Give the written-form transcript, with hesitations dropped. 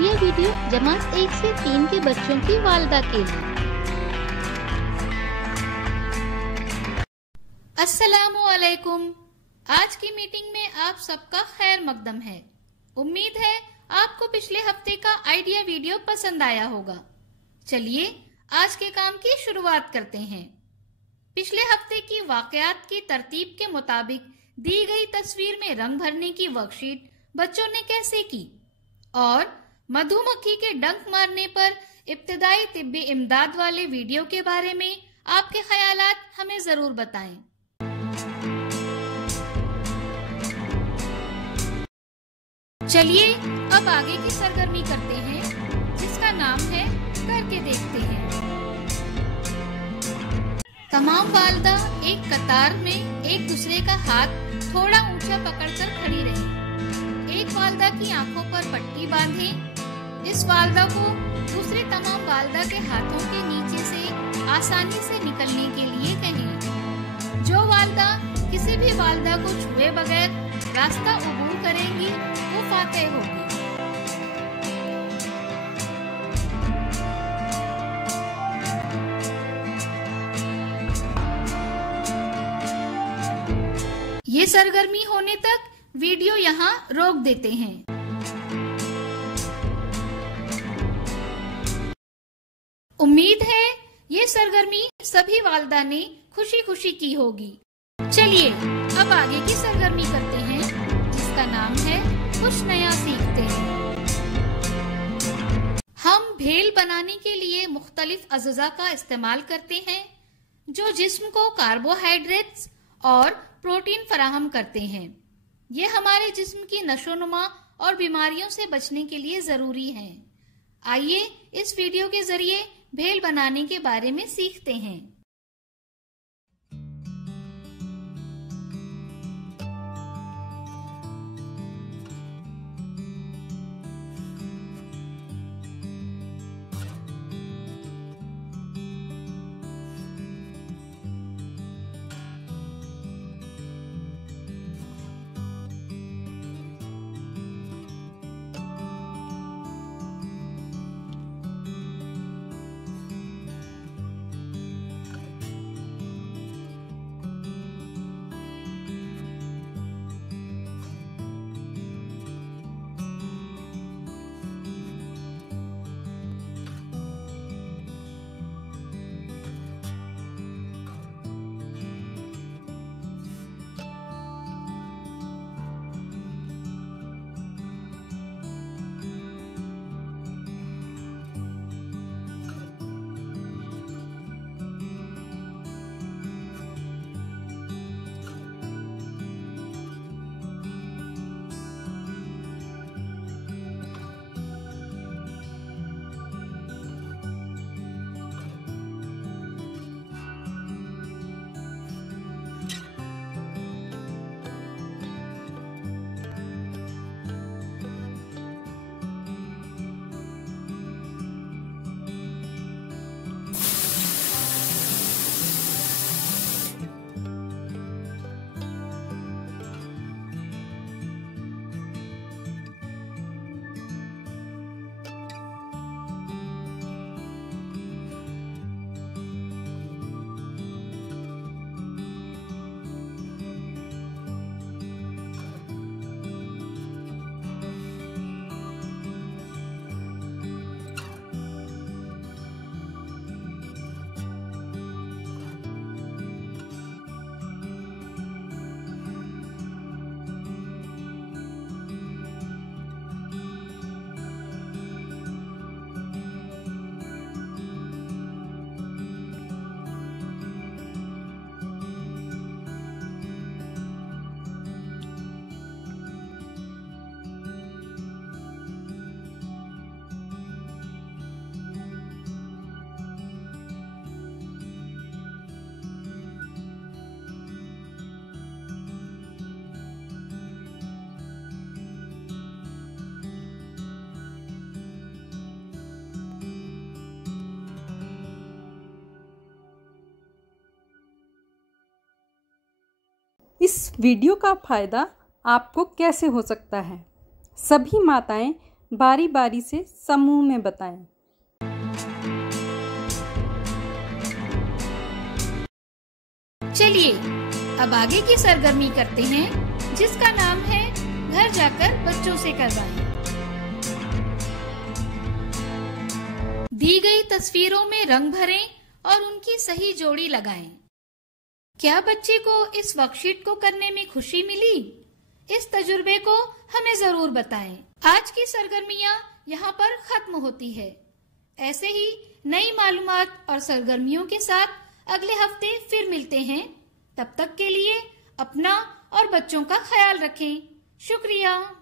Idea video जमात 1 से 3 के बच्चों की वालिदा के लिए। अस्सलामु अलैकुम। आज की मीटिंग में आप सबका खैर मकदम है। उम्मीद है आपको पिछले हफ्ते का आइडिया वीडियो पसंद आया होगा। चलिए आज के काम की शुरुआत करते हैं। पिछले हफ्ते की वाकयात की तरतीब के मुताबिक दी गई तस्वीर में रंग भरने की वर्कशीट बच्चों ने कैसे की और मधुमक्खी के डंक मारने पर इब्तिदाई तिब्बी इमदाद वाले वीडियो के बारे में आपके ख्यालात हमें जरूर बताएं। चलिए अब आगे की सरगर्मी करते हैं जिसका नाम है करके देखते हैं। तमाम वालिदा एक कतार में एक दूसरे का हाथ थोड़ा ऊंचा पकड़कर खड़ी रही। एक वालिदा की आंखों पर पट्टी बांधे। इस वालिदा को दूसरी तमाम वालिदा के हाथों के नीचे से आसानी से निकलने के लिए कहें। जो वालिदा किसी भी वालिदा को छुए बगैर रास्ता अबूर करेंगी वो फातेह होगी। ये सरगर्मी होने तक वीडियो यहाँ रोक देते हैं। उम्मीद है ये सरगर्मी सभी वालिदा ने खुशी खुशी की होगी। चलिए अब आगे की सरगर्मी करते हैं जिसका नाम है कुछ नया सीखते हैं। हम भेल बनाने के लिए मुख्तलिफ अज़्ज़ा का इस्तेमाल करते हैं जो जिस्म को कार्बोहाइड्रेट्स और प्रोटीन फराहम करते हैं। ये हमारे जिस्म की नशोनुमा और बीमारियों से बचने के लिए जरूरी हैं। आइए इस वीडियो के जरिए भेल बनाने के बारे में सीखते हैं। इस वीडियो का फ़ायदा आपको कैसे हो सकता है? सभी माताएं बारी बारी से समूह में बताएं। चलिए अब आगे की सरगर्मी करते हैं, जिसका नाम है घर जाकर बच्चों से करवाएं। दी गई तस्वीरों में रंग भरें और उनकी सही जोड़ी लगाएं। क्या बच्चे को इस वर्कशीट को करने में खुशी मिली? इस तजुर्बे को हमें जरूर बताएं। आज की सरगर्मियां यहाँ पर खत्म होती है। ऐसे ही नई मालूमात और सरगर्मियों के साथ अगले हफ्ते फिर मिलते हैं। तब तक के लिए अपना और बच्चों का ख्याल रखें। शुक्रिया।